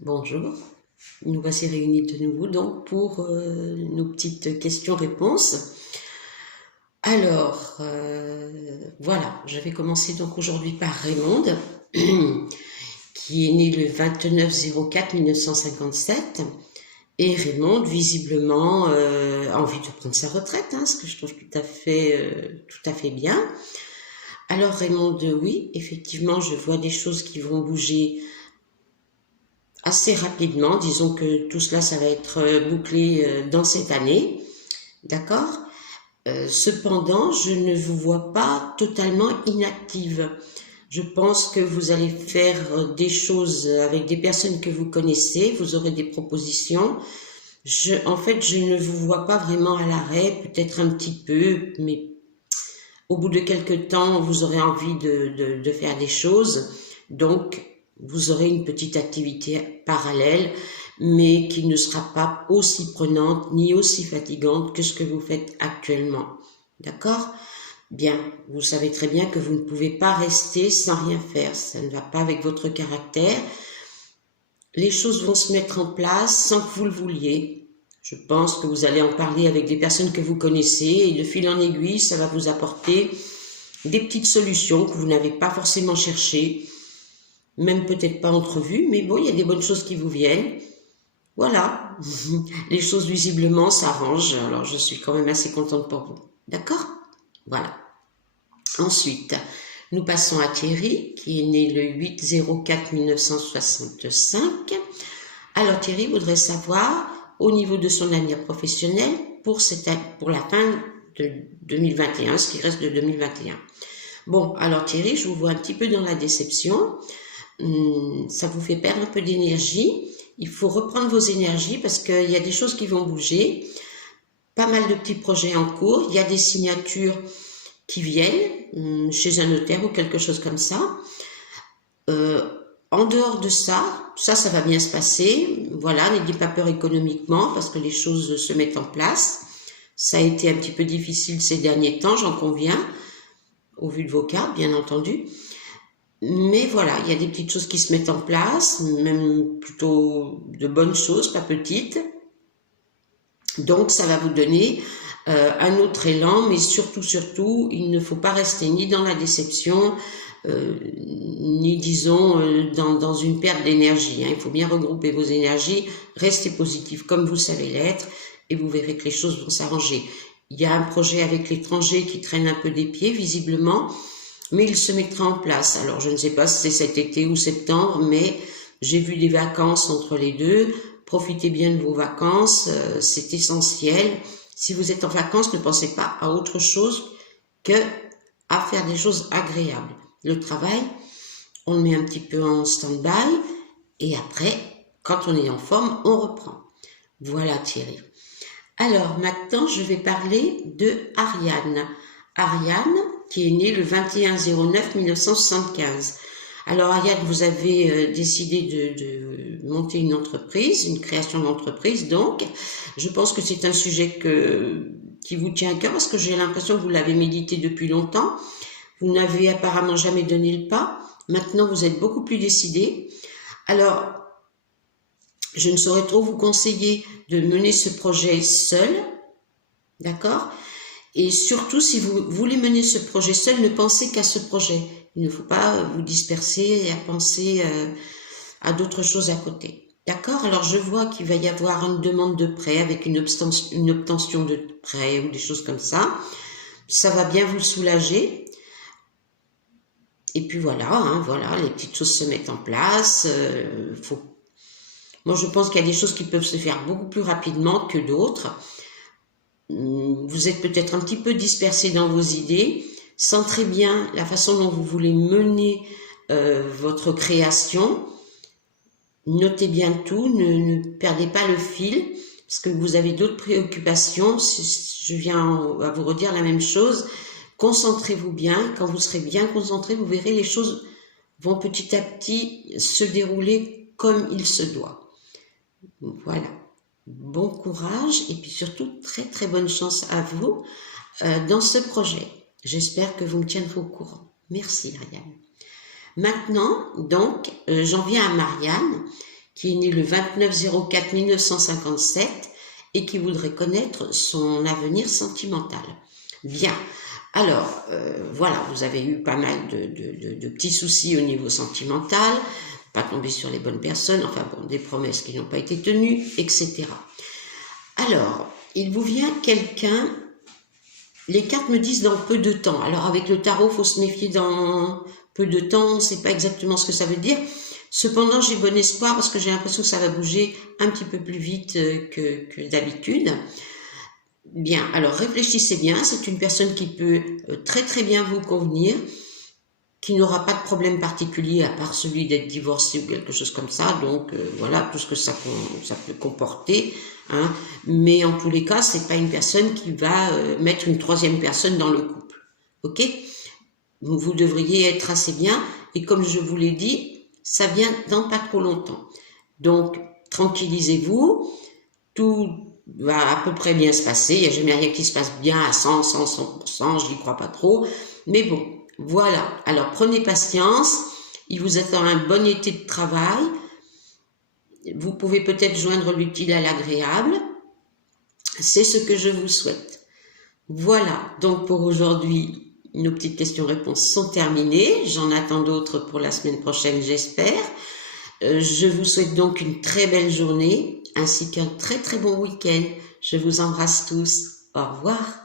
Bonjour, nous voici réunis de nouveau donc pour nos petites questions-réponses. Alors, voilà, je vais commencer donc aujourd'hui par Raymond, qui est né le 29/04/1957. Et Raymond, visiblement, a envie de prendre sa retraite, ce que je trouve tout à fait bien. Alors Raymond, oui, effectivement, je vois des choses qui vont bouger assez rapidement. Disons que tout cela, ça va être bouclé dans cette année, d'accord? Cependant, je ne vous vois pas totalement inactive. Je pense que vous allez faire des choses avec des personnes que vous connaissez, vous aurez des propositions. En fait, je ne vous vois pas vraiment à l'arrêt, peut-être un petit peu, mais au bout de quelques temps, vous aurez envie de faire des choses. Donc, vous aurez une petite activité parallèle, mais qui ne sera pas aussi prenante ni aussi fatigante que ce que vous faites actuellement. D'accord? Bien, vous savez très bien que vous ne pouvez pas rester sans rien faire. Ça ne va pas avec votre caractère. Les choses vont se mettre en place sans que vous le vouliez. Je pense que vous allez en parler avec des personnes que vous connaissez et de fil en aiguille, ça va vous apporter des petites solutions que vous n'avez pas forcément cherchées, même peut-être pas entrevues, mais bon, il y a des bonnes choses qui vous viennent. Voilà, les choses visiblement s'arrangent, alors je suis quand même assez contente pour vous. D'accord? Voilà. Ensuite, nous passons à Thierry, qui est né le 8/04/1965. Alors Thierry voudrait savoir, au niveau de son avenir professionnel, pour la fin de 2021, ce qui reste de 2021. Bon, alors Thierry, je vous vois un petit peu dans la déception. Ça vous fait perdre un peu d'énergie. Il faut reprendre vos énergies parce qu'il y a des choses qui vont bouger. Pas mal de petits projets en cours. Il y a des signatures qui viennent chez un notaire ou quelque chose comme ça. En dehors de ça, ça va bien se passer. Voilà, n'ayez pas peur économiquement parce que les choses se mettent en place. Ça a été un petit peu difficile ces derniers temps, j'en conviens, au vu de vos cartes, bien entendu. Mais voilà, il y a des petites choses qui se mettent en place, même plutôt de bonnes choses, pas petites. Donc, ça va vous donner un autre élan, mais surtout, il ne faut pas rester ni dans la déception, ni disons dans une perte d'énergie. Il faut bien regrouper vos énergies, restez positif comme vous savez l'être, et vous verrez que les choses vont s'arranger. Il y a un projet avec l'étranger qui traîne un peu des pieds, visiblement, mais il se mettra en place. Alors, je ne sais pas si c'est cet été ou septembre, mais j'ai vu des vacances entre les deux. Profitez bien de vos vacances, c'est essentiel. Si vous êtes en vacances, ne pensez pas à autre chose que à faire des choses agréables. Le travail, on le met un petit peu en stand-by et après, quand on est en forme, on reprend. Voilà Thierry. Alors maintenant, je vais parler de Ariane. Ariane, qui est née le 21/09/1975. Alors Ariane, vous avez décidé de monter une entreprise, une création d'entreprise, donc je pense que c'est un sujet qui vous tient à cœur parce que j'ai l'impression que vous l'avez médité depuis longtemps. Vous n'avez apparemment jamais donné le pas. Maintenant, vous êtes beaucoup plus décidé. Alors, je ne saurais trop vous conseiller de mener ce projet seul, d'accord? Et surtout, si vous voulez mener ce projet seul, ne pensez qu'à ce projet. Il ne faut pas vous disperser et à penser à d'autres choses à côté. D'accord? Alors, je vois qu'il va y avoir une demande de prêt avec une obtention de prêt ou des choses comme ça. Ça va bien vous soulager. Et puis voilà, voilà, les petites choses se mettent en place. Moi, je pense qu'il y a des choses qui peuvent se faire beaucoup plus rapidement que d'autres. Vous êtes peut-être un petit peu dispersé dans vos idées, centrez bien la façon dont vous voulez mener votre création, notez bien tout, ne perdez pas le fil, parce que vous avez d'autres préoccupations, je viens à vous redire la même chose, concentrez-vous bien, quand vous serez bien concentré, vous verrez les choses vont petit à petit se dérouler comme il se doit. Voilà. Bon courage et puis surtout très bonne chance à vous dans ce projet. J'espère que vous me tiendrez au courant. Merci Ariane. Maintenant, donc, j'en viens à Marianne, qui est né le 29/04/1957 et qui voudrait connaître son avenir sentimental. Bien, alors voilà, vous avez eu pas mal de petits soucis au niveau sentimental, pas tombé sur les bonnes personnes, enfin bon, des promesses qui n'ont pas été tenues, etc. Alors, il vous vient quelqu'un, les cartes me disent dans peu de temps. Alors avec le tarot, il faut se méfier dans peu de temps, on ne sait pas exactement ce que ça veut dire. Cependant, j'ai bon espoir parce que j'ai l'impression que ça va bouger un petit peu plus vite que d'habitude. Bien, alors réfléchissez bien, c'est une personne qui peut très très bien vous convenir, qui n'aura pas de problème particulier à part celui d'être divorcé ou quelque chose comme ça, donc voilà, tout ce que ça peut comporter, hein. Mais en tous les cas, c'est pas une personne qui va mettre une troisième personne dans le couple, ok? Vous devriez être assez bien, et comme je vous l'ai dit, ça vient dans pas trop longtemps. Donc, tranquillisez-vous, tout va à peu près bien se passer, il n'y a jamais rien qui se passe bien à 100%, je n'y crois pas trop, mais bon, voilà. Alors, prenez patience, il vous attend un bon été de travail, vous pouvez peut-être joindre l'utile à l'agréable, c'est ce que je vous souhaite. Voilà, donc pour aujourd'hui, nos petites questions-réponses sont terminées. J'en attends d'autres pour la semaine prochaine, j'espère. Je vous souhaite donc une très belle journée, ainsi qu'un très très bon week-end. Je vous embrasse tous. Au revoir.